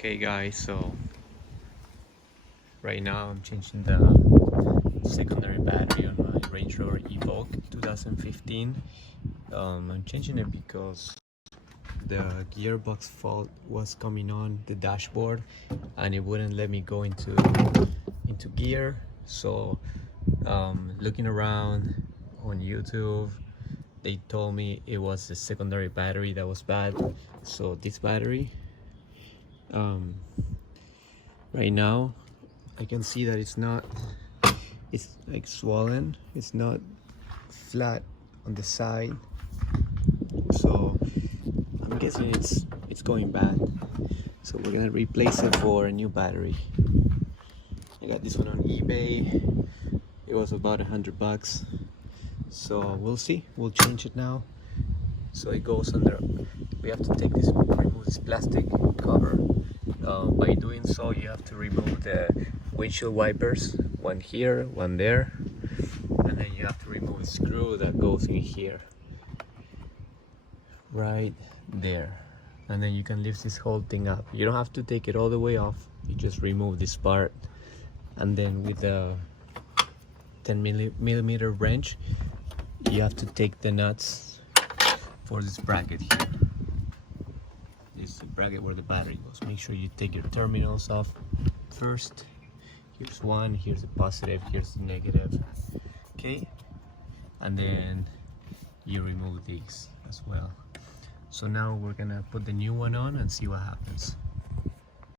Okay guys, so right now I'm changing the secondary battery on my Range Rover Evoque 2015. I'm changing it because the gearbox fault was coming on the dashboard and it wouldn't let me go into gear. So looking around on YouTube, they told me it was the secondary battery that was bad. So this battery, right now I can see that it's like swollen, it's not flat on the side, so I'm guessing it's going bad. So we're gonna replace it for a new battery. I got this one on eBay. It was about $100, so we'll see. We'll change it now. So it goes under, we have to remove this plastic cover. By doing so, you have to remove the windshield wipers, one here, one there, and then you have to remove the screw that goes in here, right there, and then you can lift this whole thing up. You don't have to take it all the way off, you just remove this part, and then with the 10mm wrench, you have to take the nuts for this bracket here. This is the bracket where the battery goes. Make sure you take your terminals off first. Here's one, here's the positive, here's the negative. Okay, and then you remove these as well. So now we're gonna put the new one on and see what happens.